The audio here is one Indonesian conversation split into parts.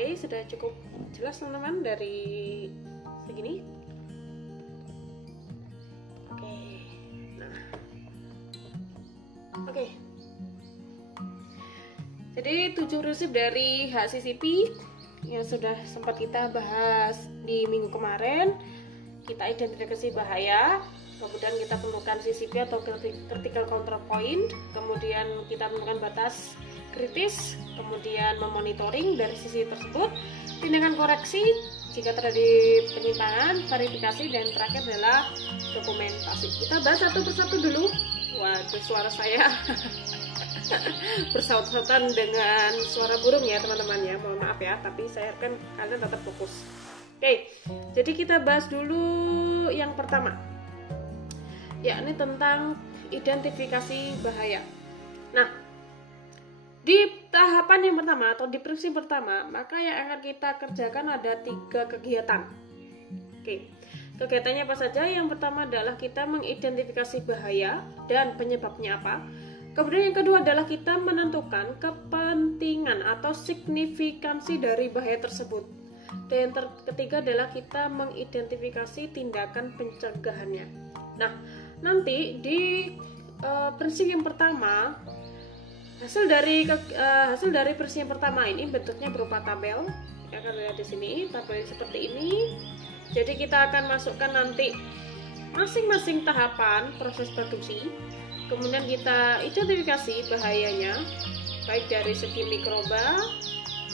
Oke, sudah cukup jelas teman-teman dari segini. Oke, nah, oke. Jadi 7 prinsip dari HACCP yang sudah sempat kita bahas di minggu kemarin. Kita identifikasi bahaya, kemudian kita tentukan CCP atau critical control point, kemudian kita tentukan batas kritis, kemudian memonitoring dari sisi tersebut, tindakan koreksi jika terjadi penyimpangan, verifikasi, dan terakhir adalah dokumentasi. Kita bahas satu persatu dulu. Waduh, suara saya bersaut-sautan dengan suara burung ya teman-teman ya, mohon maaf ya, tapi saya kan kalian tetap fokus. Oke, jadi kita bahas dulu yang pertama, yakni tentang identifikasi bahaya. Nah, di tahapan yang pertama atau di prinsip pertama, maka yang akan kita kerjakan ada 3 kegiatan. Oke, kegiatannya apa saja? Yang pertama adalah kita mengidentifikasi bahaya dan penyebabnya apa. Kemudian yang kedua adalah kita menentukan kepentingan atau signifikansi dari bahaya tersebut. Dan yang ketiga adalah kita mengidentifikasi tindakan pencegahannya. Nah, nanti di prinsip yang pertama, hasil dari prinsip yang pertama ini bentuknya berupa tabel. Ya, akan lihat di sini tabel seperti ini. Jadi kita akan masukkan nanti masing-masing tahapan proses produksi. Kemudian kita identifikasi bahayanya, baik dari segi mikroba,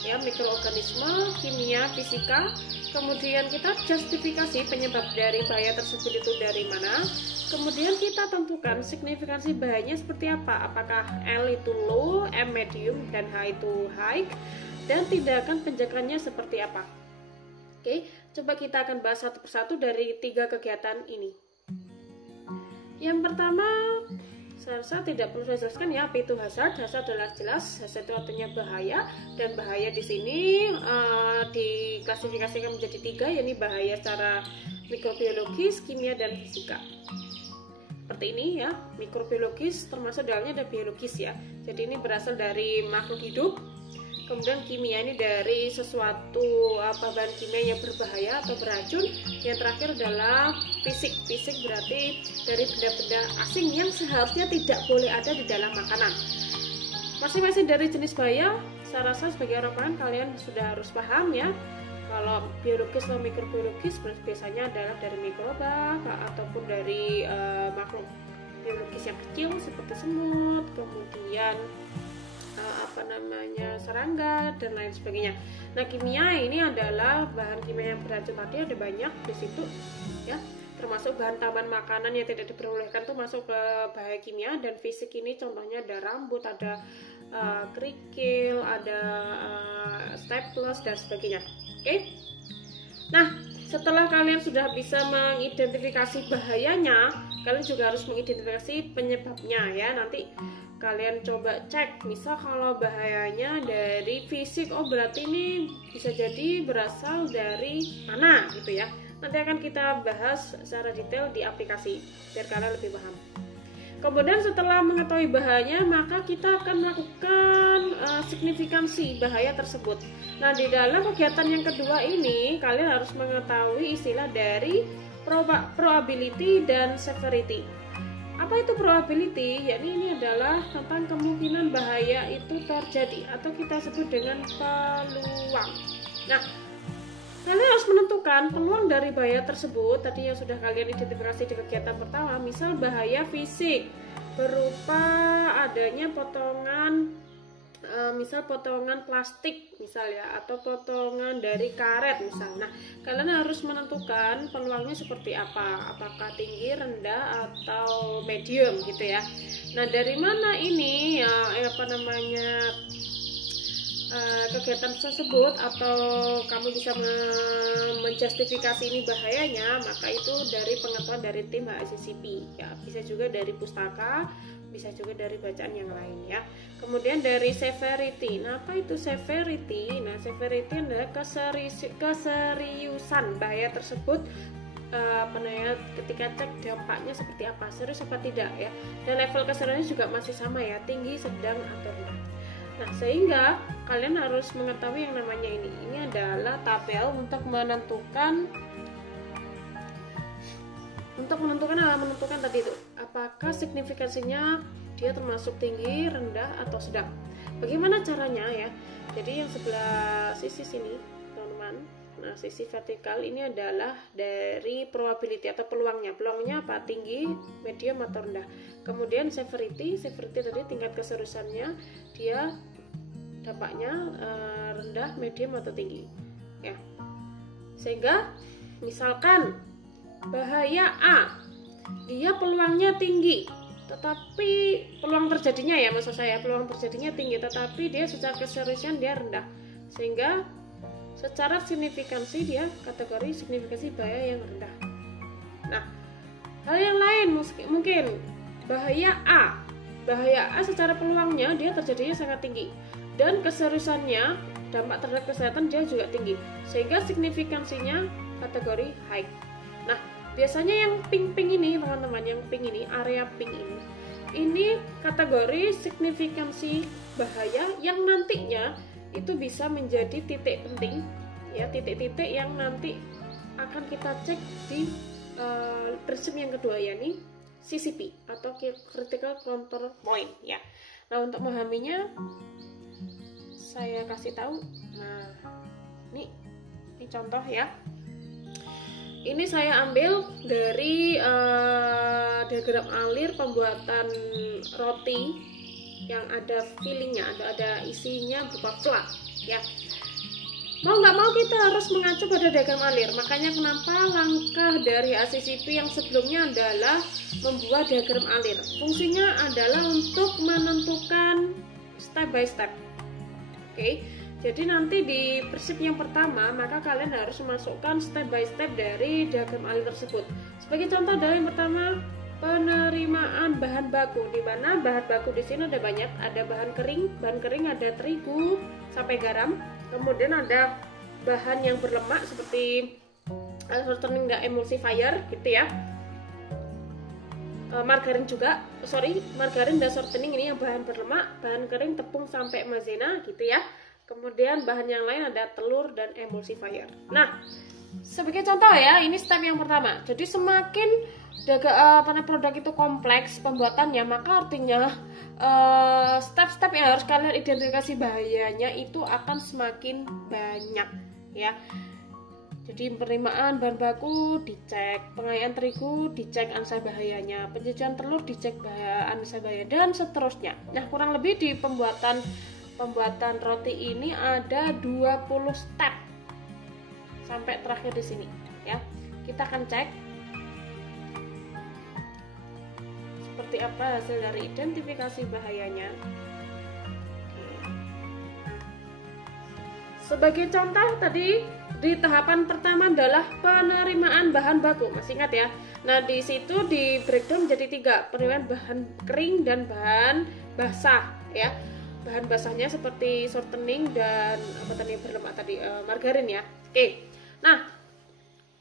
ya, mikroorganisme, kimia, fisika. Kemudian kita justifikasi penyebab dari bahaya tersebut itu dari mana. Kemudian kita tentukan signifikansi bahayanya seperti apa. Apakah L itu low, M medium, dan H itu high. Dan tindakan penjagaannya seperti apa. Oke, coba kita akan bahas satu persatu dari 3 kegiatan ini. Yang pertama, saya tidak perlu saya jelaskan ya, apa itu hazard. Hazard adalah jelas, hazard itu artinya bahaya, dan bahaya di sini diklasifikasikan menjadi 3, yakni bahaya secara mikrobiologis, kimia, dan fisika. Seperti ini ya, mikrobiologis termasuk dalamnya ada biologis ya. Jadi ini berasal dari makhluk hidup. Kemudian kimia ini dari sesuatu bahan kimia yang berbahaya atau beracun. Yang terakhir adalah fisik. Fisik berarti dari benda-benda asing yang seharusnya tidak boleh ada di dalam makanan. Masing-masing dari jenis bahaya, saya rasa sebagai orang kalian sudah harus paham ya. Kalau biologis atau mikrobiologis biasanya adalah dari mikroba ataupun dari makhluk biologis yang kecil seperti semut, kemudian serangga dan lain sebagainya. Nah, kimia ini adalah bahan kimia yang beracun tadi, ada banyak di situ ya, termasuk bahan tambahan makanan yang tidak diperbolehkan itu masuk ke bahaya kimia. Dan fisik ini contohnya ada rambut, ada kerikil, ada staples dan sebagainya. Oke. Nah, setelah kalian sudah bisa mengidentifikasi bahayanya, kalian juga harus mengidentifikasi penyebabnya ya. Nanti kalian coba cek, misal kalau bahayanya dari fisik, oh berarti ini bisa jadi berasal dari mana gitu ya. Nanti akan kita bahas secara detail di aplikasi biar kalian lebih paham. Kemudian setelah mengetahui bahayanya, maka kita akan melakukan signifikansi bahaya tersebut. Nah, di dalam kegiatan yang kedua ini kalian harus mengetahui istilah dari probability dan severity. Apa itu probability? Yakni ini adalah tentang kemungkinan bahaya itu terjadi atau kita sebut dengan peluang. Nah, kalian harus menentukan peluang dari bahaya tersebut tadi yang sudah kalian identifikasi di kegiatan pertama. Misal bahaya fisik berupa adanya potongan, misal potongan plastik misal ya, atau potongan dari karet misal. Nah, kalian harus menentukan peluangnya seperti apa, apakah tinggi, rendah, atau medium gitu ya. Nah, dari mana ini ya kegiatan tersebut atau kamu bisa menjustifikasi ini bahayanya, maka itu dari pengetahuan dari tim HACCP ya, bisa juga dari pustaka, bisa juga dari bacaan yang lain ya. Kemudian dari severity. Nah, apa itu severity? Nah, severity adalah keseriusan bahaya tersebut, ketika cek dampaknya seperti apa, serius apa tidak ya. Dan level keseriusannya juga masih sama ya, tinggi, sedang, atau rendah. Nah, sehingga kalian harus mengetahui yang namanya ini. Ini adalah tabel untuk menentukan tadi itu apakah signifikansinya dia termasuk tinggi, rendah, atau sedang. Bagaimana caranya ya? Jadi yang sebelah sisi sini, teman-teman. Nah, sisi vertikal ini adalah dari probability atau peluangnya. Peluangnya apa? Tinggi, medium, atau rendah. Kemudian severity tadi tingkat keseriusannya, dia dampaknya rendah, medium, atau tinggi. Ya. Sehingga misalkan bahaya A, dia peluangnya tinggi, tetapi peluang terjadinya ya, maksud saya peluang terjadinya tinggi, tetapi dia secara keseriusan dia rendah, sehingga secara signifikansi dia kategori signifikansi bahaya yang rendah. Nah, hal yang lain mungkin bahaya A secara peluangnya dia terjadinya sangat tinggi, dan keseriusannya dampak terhadap kesehatan dia juga tinggi, sehingga signifikansinya kategori high. Nah, biasanya yang pink ini teman-teman, yang pink ini, area pink ini kategori signifikansi bahaya yang nantinya itu bisa menjadi titik penting ya, titik-titik yang nanti akan kita cek di prinsip yang kedua, yakni CCP atau Critical Control Point ya. Nah, untuk memahaminya saya kasih tahu. Nah, ini contoh ya. Ini saya ambil dari diagram alir pembuatan roti yang ada fillingnya, ada isinya berupa flat ya. Mau nggak mau kita harus mengacu pada diagram alir. Makanya kenapa langkah dari ACCP yang sebelumnya adalah membuat diagram alir. Fungsinya adalah untuk menentukan step by step. Oke. Jadi nanti di prinsip yang pertama, maka kalian harus memasukkan step by step dari diagram alir tersebut. Sebagai contoh adalah yang pertama, penerimaan bahan baku, di mana bahan baku di sini ada banyak, ada bahan kering ada terigu sampai garam, kemudian ada bahan yang berlemak seperti shortening dan emulsifier gitu ya. Margarin dan shortening ini yang bahan berlemak, bahan kering, tepung sampai maizena gitu ya. Kemudian bahan yang lain ada telur dan emulsifier. Nah, sebagai contoh ya, ini step yang pertama. Jadi semakin produk itu kompleks pembuatannya, maka artinya step-step yang harus kalian identifikasi bahayanya itu akan semakin banyak ya. Jadi penerimaan bahan baku dicek, pengayaan terigu dicek ANSA bahayanya, pencucian telur dicek ANSA bahaya, dan seterusnya. Nah, kurang lebih di pembuatan roti ini ada 20 step sampai terakhir di sini ya. Kita akan cek seperti apa hasil dari identifikasi bahayanya. Sebagai contoh tadi di tahapan pertama adalah penerimaan bahan baku, masih ingat ya. Nah, di situ di breakdown jadi 3, penerimaan bahan kering dan bahan basah ya. Bahan basahnya seperti shortening dan berlemak tadi, margarin ya. Oke. Nah,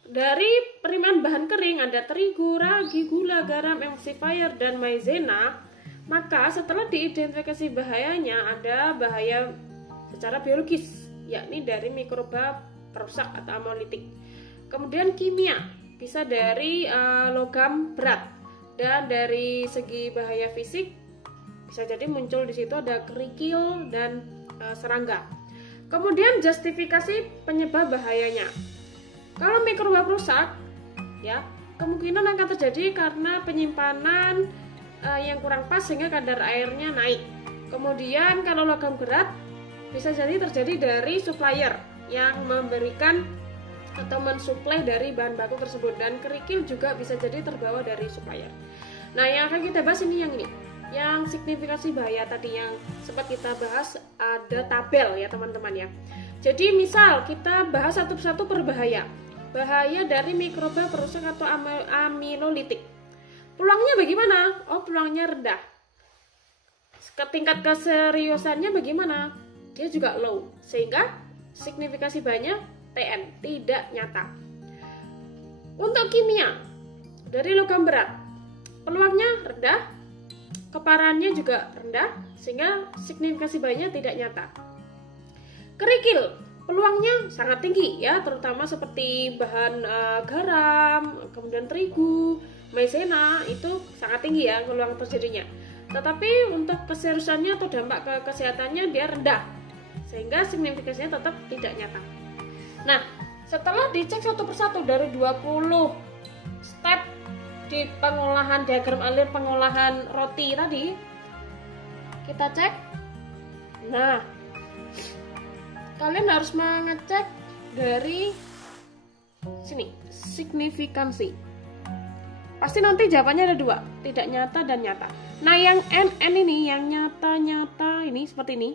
dari penerimaan bahan kering ada terigu, ragi, gula, garam, emulsifier, dan maizena. Maka setelah diidentifikasi bahayanya, ada bahaya secara biologis, yakni dari mikroba perusak atau amonitik. Kemudian kimia, bisa dari logam berat, dan dari segi bahaya fisik bisa jadi muncul di situ ada kerikil dan serangga. Kemudian justifikasi penyebab bahayanya. Kalau mikroba perusak, ya kemungkinan akan terjadi karena penyimpanan yang kurang pas sehingga kadar airnya naik. Kemudian kalau logam berat bisa jadi terjadi dari supplier yang memberikan atau mensuplai dari bahan baku tersebut, dan kerikil juga bisa jadi terbawa dari supplier. Nah, yang akan kita bahas ini yang signifikasi bahaya tadi yang sempat kita bahas, ada tabel ya teman-teman ya. Jadi misal kita bahas satu persatu per bahaya dari mikroba perusak atau aminolitik. Peluangnya bagaimana? Oh, peluangnya rendah. Tingkat keseriusannya bagaimana? Dia juga low, sehingga signifikasi bahayanya TN, tidak nyata. Untuk kimia dari logam berat, peluangnya rendah, keparahannya juga rendah, sehingga signifikansi bahayanya tidak nyata. Kerikil, peluangnya sangat tinggi ya, terutama seperti bahan garam, kemudian terigu, maizena, itu sangat tinggi ya peluang terjadinya. Tetapi untuk keseriusannya atau dampak ke kesehatannya dia rendah, sehingga signifikansinya tetap tidak nyata. Nah, setelah dicek satu persatu dari 20 step di pengolahan diagram alir pengolahan roti tadi, kita cek. Nah, kalian harus mengecek dari sini, signifikansi. Pasti nanti jawabannya ada dua, tidak nyata dan nyata. Nah, yang NN ini, yang nyata-nyata ini seperti ini,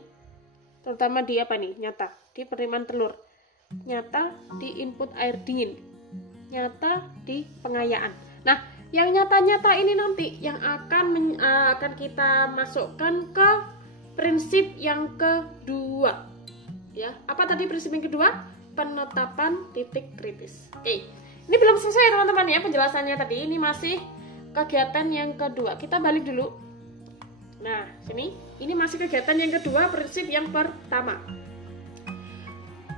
terutama di apa nih? Nyata di penerimaan telur, nyata di input air dingin, nyata di pengayaan. Nah, yang nyata-nyata ini nanti yang akan kita masukkan ke prinsip yang kedua. Ya, apa tadi prinsip yang kedua? Penetapan titik kritis. Oke, ini belum selesai teman-teman ya penjelasannya tadi. Ini masih kegiatan yang kedua. Kita balik dulu. Nah, sini. Ini masih kegiatan yang kedua, prinsip yang pertama.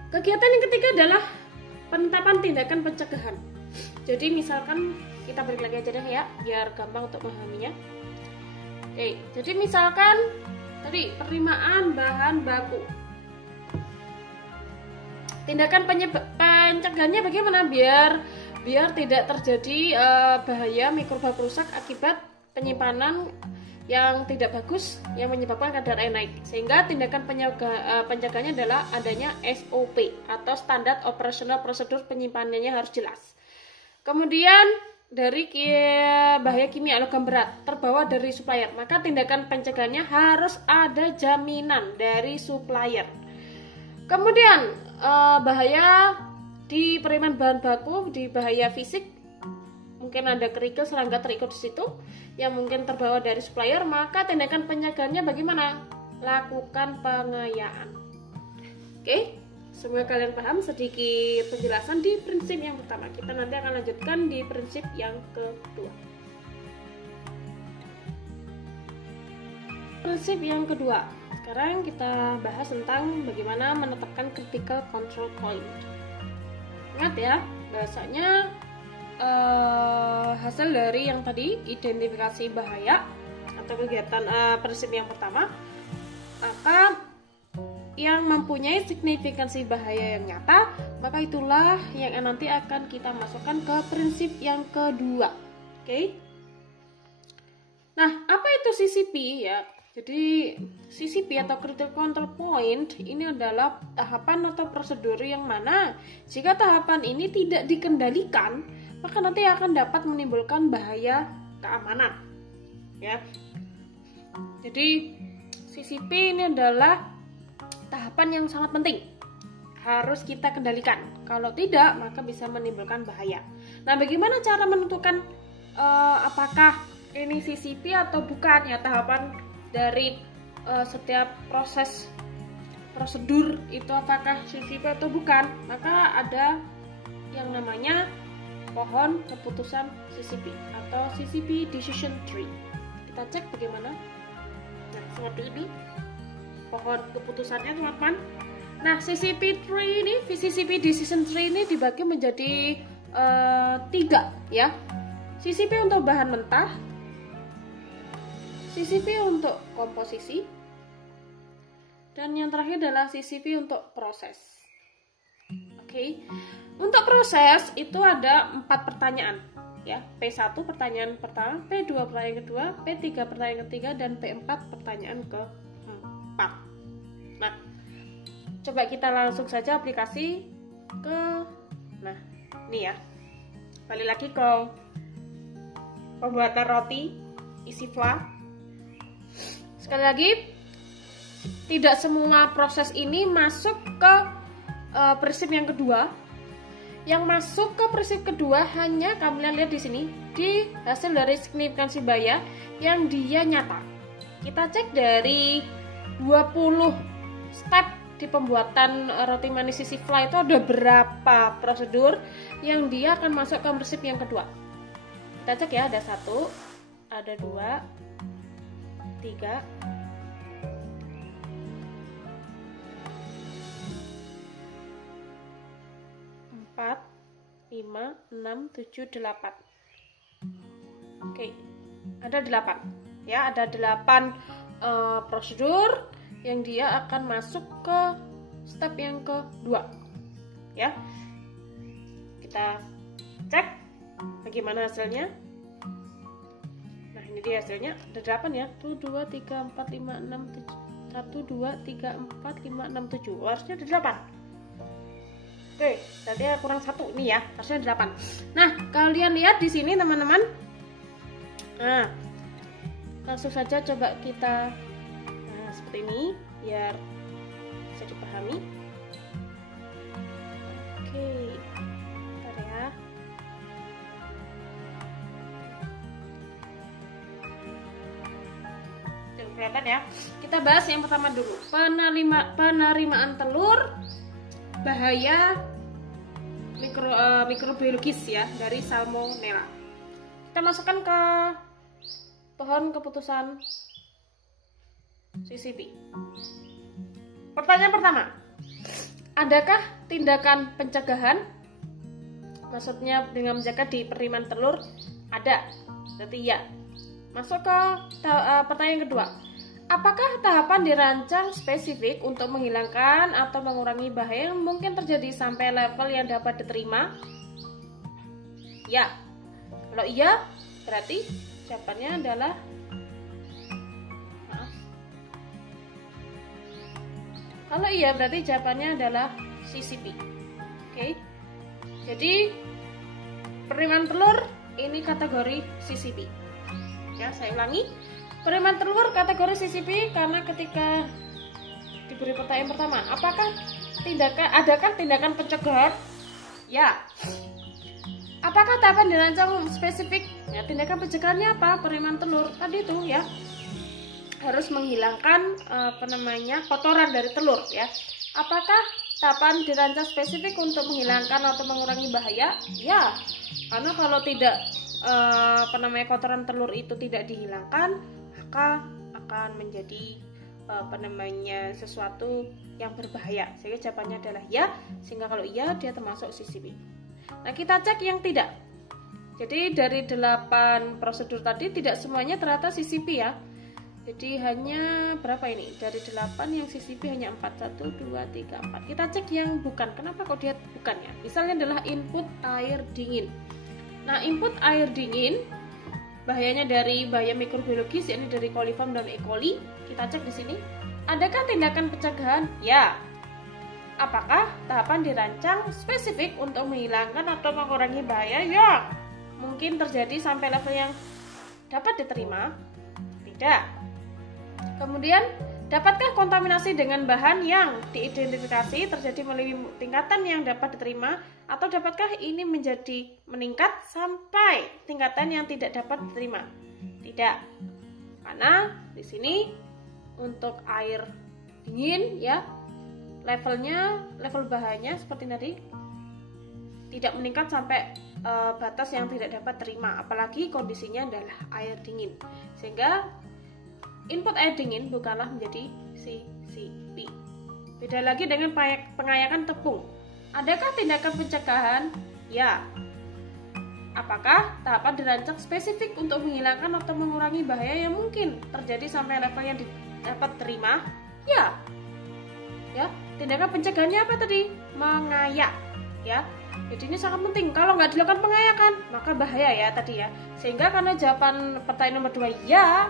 Kegiatan yang ketiga adalah penetapan tindakan pencegahan. Jadi misalkan kita balik lagi aja deh ya, biar gampang untuk memahaminya. Oke, jadi misalkan tadi penerimaan bahan baku. Tindakan pencegahannya bagaimana biar tidak terjadi bahaya mikroba perusak akibat penyimpanan yang tidak bagus yang menyebabkan kadar air naik. Sehingga tindakan pencegahannya adalah adanya SOP atau standar operasional prosedur penyimpanannya harus jelas. Kemudian dari bahaya kimia logam berat terbawa dari supplier, maka tindakan pencegahannya harus ada jaminan dari supplier. Kemudian bahaya di penerimaan bahan baku, di bahaya fisik, mungkin ada kerikil, serangga terikut di situ yang mungkin terbawa dari supplier, maka tindakan pencegahannya bagaimana? Lakukan pengayaan. Oke, semoga kalian paham sedikit penjelasan di prinsip yang pertama. Kita nanti akan lanjutkan di prinsip yang kedua. Prinsip yang kedua. Sekarang kita bahas tentang bagaimana menetapkan critical control point. Ingat ya, bahasanya hasil dari yang tadi identifikasi bahaya atau kegiatan prinsip yang pertama, maka yang mempunyai signifikansi bahaya yang nyata, maka itulah yang nanti akan kita masukkan ke prinsip yang kedua. Oke. Nah, apa itu CCP ya? Jadi CCP atau Critical Control Point ini adalah tahapan atau prosedur yang mana jika tahapan ini tidak dikendalikan, maka nanti akan dapat menimbulkan bahaya keamanan. Ya. Jadi CCP ini adalah tahapan yang sangat penting, harus kita kendalikan. Kalau tidak, maka bisa menimbulkan bahaya. Nah, bagaimana cara menentukan apakah ini CCP atau bukan ya tahapan dari setiap prosedur itu apakah CCP atau bukan? Maka ada yang namanya pohon keputusan CCP atau CCP Decision Tree. Kita cek bagaimana. Nah, seperti ini pohon keputusannya teman-teman. Nah, CCP Decision Tree ini dibagi menjadi 3 ya. CCP untuk bahan mentah, CCP untuk komposisi, dan yang terakhir adalah CCP untuk proses. Oke. Untuk proses itu ada 4 pertanyaan ya. P1 pertanyaan pertama, P2 pertanyaan kedua, P3 pertanyaan ketiga, dan P4 pertanyaan keempat. Nah, coba kita langsung saja aplikasi ke ini ya. Balik lagi ke pembuatan roti isi fla. Sekali lagi, tidak semua proses ini masuk ke prinsip yang kedua. Yang masuk ke prinsip kedua hanya kalian lihat di sini, di hasil dari signifikansi bahaya yang dia nyata. Kita cek dari 20 step di pembuatan roti manis isi fla itu ada berapa prosedur yang dia akan masuk ke prinsip yang kedua. Kita cek ya, ada 1, ada 2, 3, 4, 5, 6, 7, 8. Oke, ada 8 ya, ada 8 prosedur yang dia akan masuk ke step yang kedua ya. Kita cek bagaimana hasilnya. Nah, ini dia hasilnya, ada 8 ya. 1 2 3 4 5 6 7. 1 2 3 4 5 6 7. Harusnya ada 8. Oke, tadi kurang 1 ini ya, harusnya 8. Nah, kalian lihat di sini teman-teman. Nah, langsung saja coba kita seperti ini biar bisa dipahami. Oke, bentar ya. Tuh, kelihatan ya. Kita bahas yang pertama dulu. Penerimaan telur, bahaya mikrobiologis ya dari Salmonella. Kita masukkan ke pohon keputusan CCP. Pertanyaan pertama, adakah tindakan pencegahan? Maksudnya dengan menjaga di penerimaan telur? Ada, berarti ya. Masuk ke pertanyaan kedua, apakah tahapan dirancang spesifik untuk menghilangkan atau mengurangi bahaya yang mungkin terjadi sampai level yang dapat diterima? Ya. Kalau iya, berarti jawabannya adalah kalau iya berarti jawabannya adalah CCP. Oke. Jadi penerimaan telur ini kategori CCP. Ya, saya ulangi. Penerimaan telur kategori CCP karena ketika diberi pertanyaan pertama, adakah tindakan pencegahan? Ya. Apakah tahapan dirancang spesifik? Ya, tindakan pencegahannya apa? Penerimaan telur tadi itu ya. Harus menghilangkan kotoran dari telur ya. Apakah tahapan dirancang spesifik untuk menghilangkan atau mengurangi bahaya? Ya. Karena kalau tidak kotoran telur itu tidak dihilangkan, maka akan menjadi sesuatu yang berbahaya. Sehingga jawabannya adalah ya. Sehingga kalau iya dia termasuk CCP. Nah, kita cek yang tidak. Jadi dari 8 prosedur tadi tidak semuanya ternyata CCP ya. Jadi hanya berapa ini? Dari 8 yang CCP hanya 4. 1, 2, 3, 4. Kita cek yang bukan. Kenapa kok dia bukan ya? Misalnya adalah input air dingin. Nah, input air dingin bahayanya dari bahaya mikrobiologis, yakni dari coliform dan E. coli. Kita cek di sini. Adakah tindakan pencegahan? Ya. Apakah tahapan dirancang spesifik untuk menghilangkan atau mengurangi bahaya? Ya. Mungkin terjadi sampai level yang dapat diterima? Tidak. Kemudian, dapatkah kontaminasi dengan bahan yang diidentifikasi terjadi melalui tingkatan yang dapat diterima? Atau dapatkah ini meningkat sampai tingkatan yang tidak dapat diterima? Tidak. Karena di sini untuk air dingin ya, level bahayanya seperti tadi tidak meningkat sampai batas yang tidak dapat terima, apalagi kondisinya adalah air dingin, sehingga input air dingin bukanlah menjadi CCP. Beda lagi dengan pengayakan tepung. Adakah tindakan pencegahan? Ya. Apakah tahapan dirancang spesifik untuk menghilangkan atau mengurangi bahaya yang mungkin terjadi sampai level yang dapat terima? Ya. Ya, tindakan pencegahannya apa tadi? Mengayak, ya. Jadi ini sangat penting. Kalau nggak dilakukan pengayakan, maka bahaya ya tadi ya. Sehingga karena jawaban pertanyaan nomor 2 ya,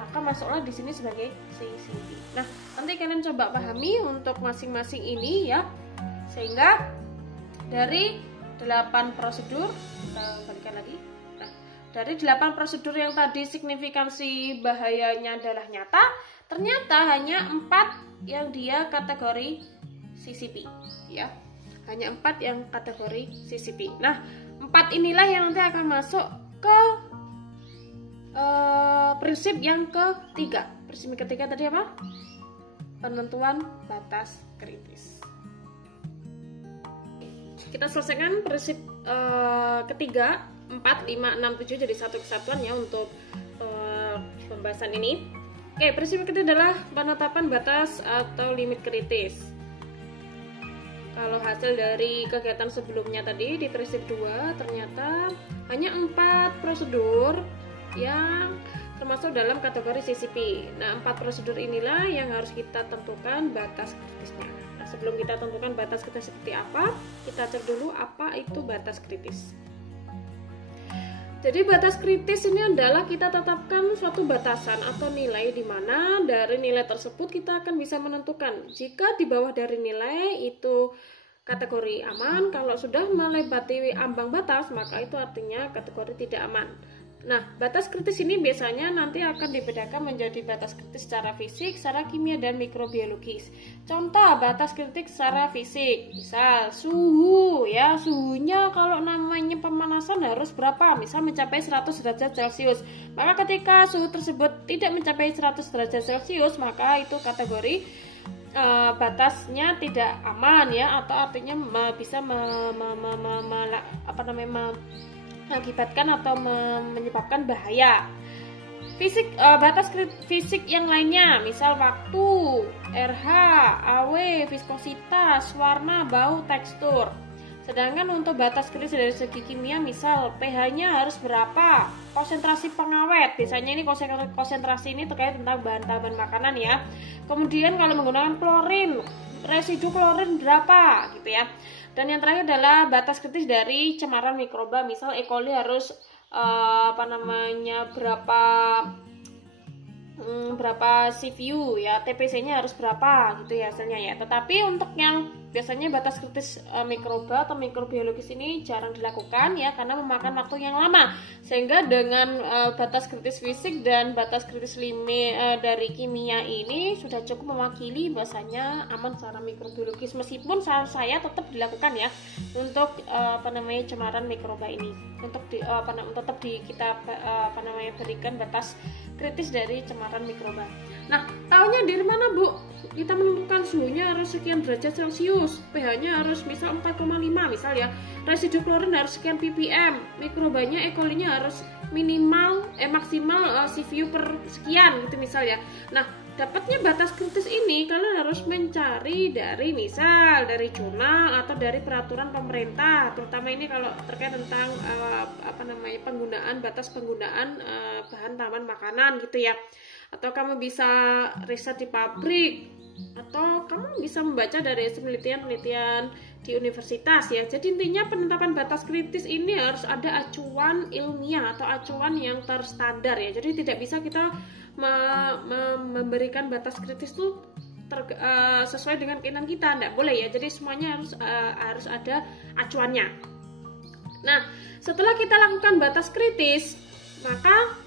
maka masuklah di sini sebagai CCP. Nah, nanti kalian coba pahami untuk masing-masing ini ya. Sehingga dari 8 prosedur, kita balikan lagi. Nah, dari 8 prosedur yang tadi signifikansi bahayanya adalah nyata, ternyata hanya 4 yang dia kategori CCP ya. Hanya 4 yang kategori CCP. Nah, 4 inilah yang nanti akan masuk ke prinsip yang ketiga. Prinsip yang ketiga tadi apa? Penentuan batas kritis. Kita selesaikan prinsip ketiga, 4, 5, 6, 7 jadi satu kesatuan ya untuk pembahasan ini. Oke, prinsip ketiga adalah penetapan batas atau limit kritis. Kalau hasil dari kegiatan sebelumnya tadi di prinsip 2 ternyata hanya 4 prosedur yang termasuk dalam kategori CCP. Nah, 4 prosedur inilah yang harus kita tentukan batas kritisnya. Nah, sebelum kita tentukan batas kritis seperti apa, kita cek dulu apa itu batas kritis. Jadi batas kritis ini adalah kita tetapkan suatu batasan atau nilai di mana dari nilai tersebut kita akan bisa menentukan jika di bawah dari nilai itu kategori aman, kalau sudah melewati ambang batas maka itu artinya kategori tidak aman. Nah, batas kritis ini biasanya nanti akan dibedakan menjadi batas kritis secara fisik, secara kimia, dan mikrobiologis. Contoh batas kritis secara fisik, misal suhu ya, suhunya kalau namanya pemanasan harus berapa? Misal mencapai 100 derajat Celcius. Maka ketika suhu tersebut tidak mencapai 100 derajat Celcius, maka itu kategori batasnya tidak aman ya, atau artinya bisa mengakibatkan atau menyebabkan bahaya. Batas fisik yang lainnya, misal waktu, RH, AW, viskositas, warna, bau, tekstur. Sedangkan untuk batas kritis dari segi kimia, misal pH-nya harus berapa, konsentrasi pengawet, biasanya ini konsentrasi ini terkait tentang bahan-bahan makanan ya. Kemudian kalau menggunakan klorin, residu klorin berapa gitu ya. Dan yang terakhir adalah batas kritis dari cemaran mikroba, misal E. coli harus berapa CFU ya, TPC-nya harus berapa gitu ya hasilnya ya. Tetapi untuk yang biasanya batas kritis mikroba atau mikrobiologis ini jarang dilakukan ya, karena memakan waktu yang lama, sehingga dengan batas kritis fisik dan batas kritis dari kimia ini sudah cukup mewakili bahasanya aman secara mikrobiologis, meskipun saya tetap dilakukan ya untuk cemaran mikroba ini, untuk tetap kita berikan batas kritis dari cemaran mikroba. Nah, tahunya dari mana Bu? Kita menentukan suhunya harus sekian derajat Celcius, pH-nya harus misal 4,5 misal ya, residu klorin harus sekian ppm, mikrobanya E. coli-nya harus maksimal CFU per sekian gitu misal ya. Nah, dapatnya batas kritis ini kalian harus mencari dari jurnal atau dari peraturan pemerintah, terutama ini kalau terkait tentang batas penggunaan bahan taman makanan gitu ya. Atau kamu bisa riset di pabrik, atau kamu bisa membaca dari penelitian di universitas ya. Jadi intinya penetapan batas kritis ini harus ada acuan ilmiah atau acuan yang terstandar ya. Jadi tidak bisa kita memberikan batas kritis itu sesuai dengan keinginan kita, tidak boleh ya. Jadi semuanya harus ada acuannya. Nah, setelah kita lakukan batas kritis, maka